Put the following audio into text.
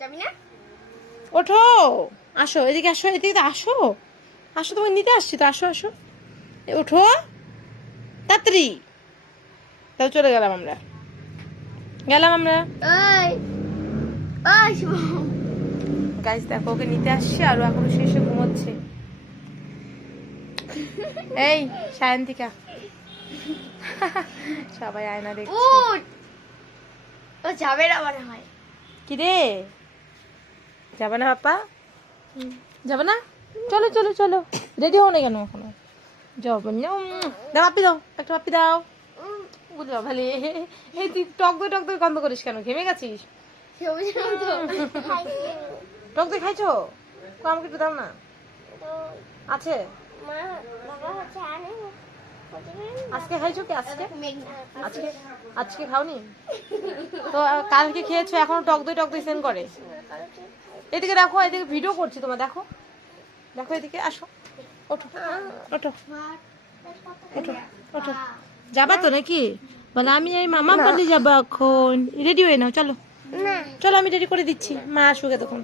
যাবি না? ওঠো, আসো এদিকে, আসো এদিকে তো আসো, আসো তোমাকে নিতে আসছি তো, আসো আসো, ওঠো তাড়াতাড়ি। তাহলে চলে গেলাম আমরা, ওই ওই শুভ। গাইস দেখো ওকে নিতে আসছি আর ও এখনো শেষে ঘুমোচ্ছে। এই সায়ন্তিকা, সবাই আয়না দেখছে। উঠ, ও যাবে না মনে হয়। কি রে, যাবে না পাপা? যাবে না? চলো চলো চলো, রেডি হও না কেন এখনো? যাও দাও, পাপ্পি দাও, একটা পাপ্পি দাও। বুঝলো ভালো, এই তুই টক দই গন্ধ করিস কেন? ঘেমে গেছিস? সবুজের মতো। টক দই খাইছো? আমাকে একটু দাও না, আছে? আজকে খাইছো কি? আজকে আজকে আজকে খাওনি তো? কালকে খেয়েছো, এখনো টক দই সেন্ড করে। এদিকে দেখো, এদিকে ভিডিও করছি তোমার, দেখো দেখো, এদিকে আসো, ওঠো ওঠো ওঠো ওঠো। যাবা তো নাকি? বলে আমি এই মামা বাড়ি যাবো এখন, রেডি হয়ে নাও, চলো চলো, আমি রেডি করে দিচ্ছি, মা আসুক তখন।